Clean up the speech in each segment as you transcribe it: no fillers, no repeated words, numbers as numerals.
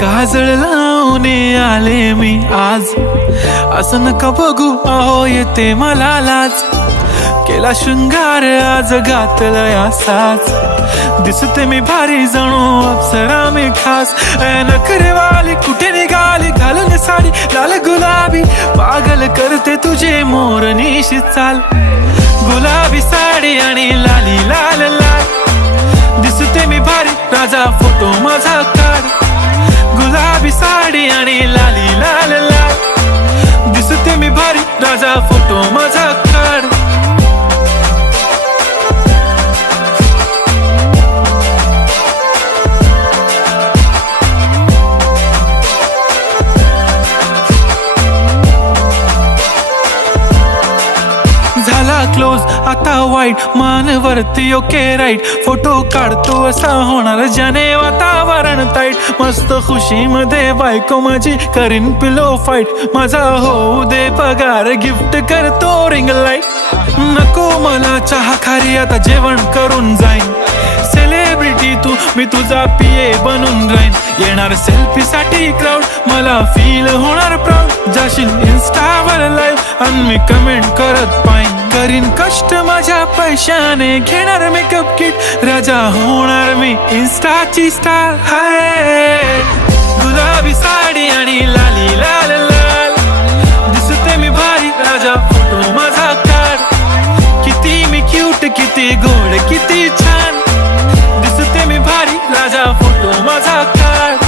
काजळ लावून आले मी आज, असं नका बघू अहो येते मला लाज. केला शृंगार आज घातलाय असाच, दिसते मी भारी जणू अप्सरा मी खास. नखरेवाली कुठे निघाली घालून साडी लाल गुलाबी, पागल करते तुझे मोरनीशी चाल. गुलाबी साडी आणि लाली लाल लाल, दिसते मी भारी राजा फोटो माझा काढ. गुलाबी साडी आणि लाली लाल लाल, दिसते मी भारी राजा फोटो माझा काढ. झाला क्लोज आता वाईट, मानवरती ओके राईट. फोटो काढतो असा होणार ज्याने वातावरण ताईट. मस्त खुशी मध्ये बायको माझी करीन पिलो फाईट. माझा होऊ दे पगार गिफ्ट करतो रिंग लाईट. नको मला चहा खारी आता जेवण करून जाईन. सेलिब्रिटी तू मी तुझा पिये बनून राहीन. येणार सेल्फी साठी क्राऊड मला फील होणार प्राऊड. जाशील इन्स्टावर लाईव्ह आणि मी कमेंट करत पाईन. करीन कष्ट माझ्या पैशाने घेणार मेकअप किट. राजा होणार मी इन्स्टाची स्टार. हाय गुलाबी साडी आणि लाली लाल लाल, दिसते मी भारी राजा फोटो माझा काढ. किती मी क्यूट किती गोड किती छान, दिसते मी भारी राजा फोटो माझा काढ.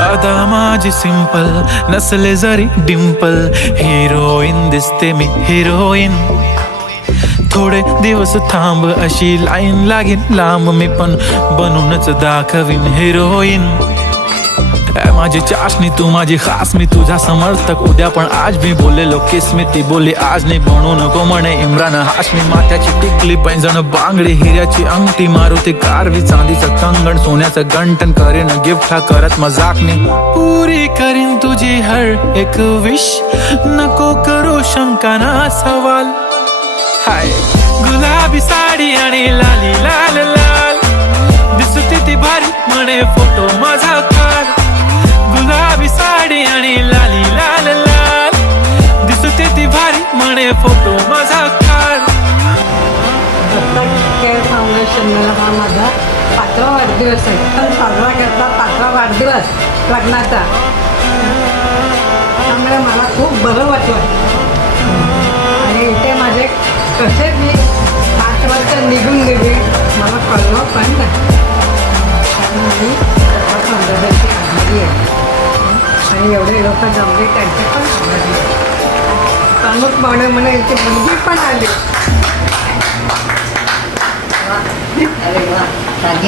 आता माझी सिंपल नसले जरी डिंपल, हिरोईन दिसते मी हिरोईन. थोडे दिवस थांब अशी लाईन लागेल लांब, मी पण बनूनच दाखवीन हिरोईन. माझी चाशनी तू माझी खास, मी तुझा समर्थक उद्या पण आज. मी बोललेलो किस मी ती बोलली आज नाही. बनू नको म्हणे इम्रान हाशमी. माथ्याची टिकली पैंजण बांगडी, हिऱ्याची अंगठी, मारुती कारवी, चांदीचं कंगण, सोन्याचं गंटन. करीन गिफ्ट हा करत मजाकनी. पुरी करीन तुझी हर एक विश, नको करू शंका ना सवाल. हाय गुलाबी साडी आणि लाली लाल लाल, दिसते ती भारी म्हणे फोटो माझा काढ. गुलाबी साडी आणि लाली लाल लाल, दिसते ती भारी म्हणे फोटो माझा काढ. केअर फाउंडेशन हा माझा 5वा वाढदिवस आहे. तर साजरा करता 5वा वाढदिवस लग्नाचा. त्यामुळे मला खूप बरं वाटलं. आणि इथे माझे कसे मी 8 वर्ष निघून गेले मला कळलं पण नाही. त्यामुळे मी फाउंडेशनची आभारी आहे. आणि एवढे लोक जमले त्यांचे पण आभारी आहे. प्रमुख पाहुणे म्हणे याची मुलगी पण आली. अरे वा.